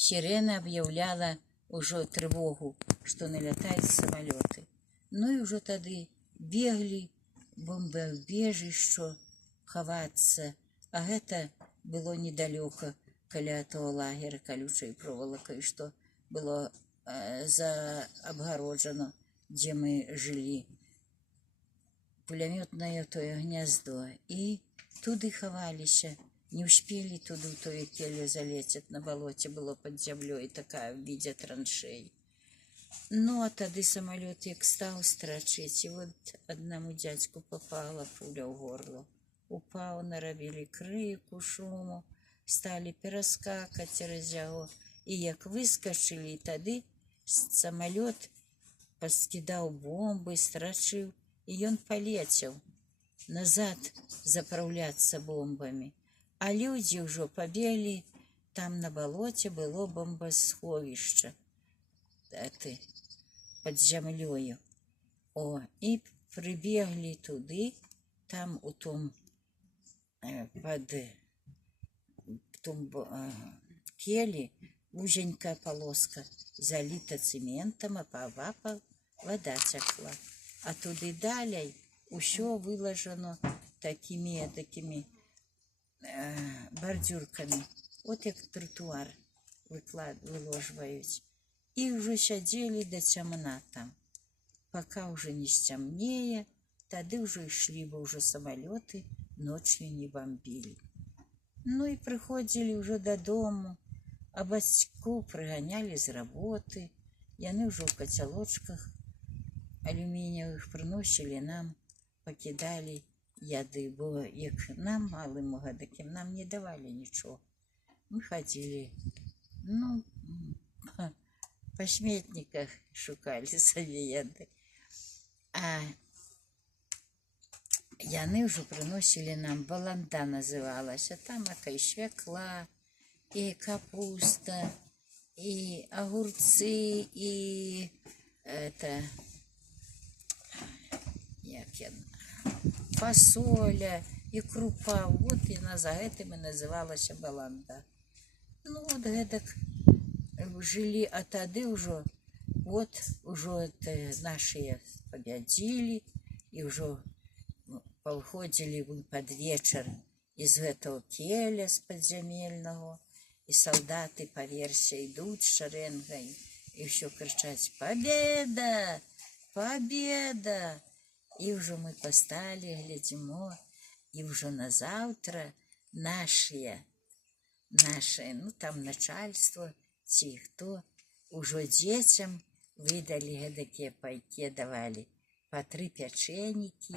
Сирена объявляла уже тревогу, что налетают самолеты. Ну и уже тогда бегли бомбоубежище ховаться, а это было недалеко каля того лагеря колючей проволокой, что было обгороджено, где мы жили, пулеметное тое гнездо. И туды ховались. Не успели туды в тою келью залететь, на болоте было под землей такая в виде траншей. Ну, а тогда самолет як стал страчить, и вот одному дядьку попала пуля в горло. Упал, наробили крику, шуму, стали перескакать через его. И як выскочили, тогда самолет поскидал бомбы, страчил, и он полетел назад заправляться бомбами. А люди уже побегли, там на болоте было бомбосховище под землею. И прибегли туды, там у том келе узенькая полоска, залита цементом, а по вода текла. А туды далее все выложено такими бордюрками. Вот як тротуар выложивают. И уже сидели до темна там. Пока уже не стемнее, тогда уже шли бы уже самолеты, ночью не бомбили. Ну и приходили уже до дому, а батьку пригоняли с работы, и они уже в котелочках алюминиевых приносили нам, покидали яды, бо як нам, малым гадаким, нам не давали ничего. Мы ходили, ну, по сметниках шукали собі яды. А яны уже приносили нам, баланда называлась, а там и свекла, и капуста, и огурцы, и фасоля, и крупа. Вот и за этим и называлась баланда. Ну вот эдак жили, а тогда уже вот уже наши победили, и уже повыходили под вечер из этого келя с подземельного, и солдаты по версии идут с шеренгой, и все кричать «Победа! Победа!» И уже мы постали, глядим, и уже на завтра наши, ну там начальство, те, кто уже детям выдали такие пайки, давали по 3 печеньки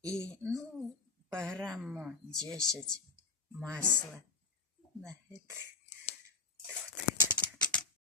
и, ну, по грамму 10 масла.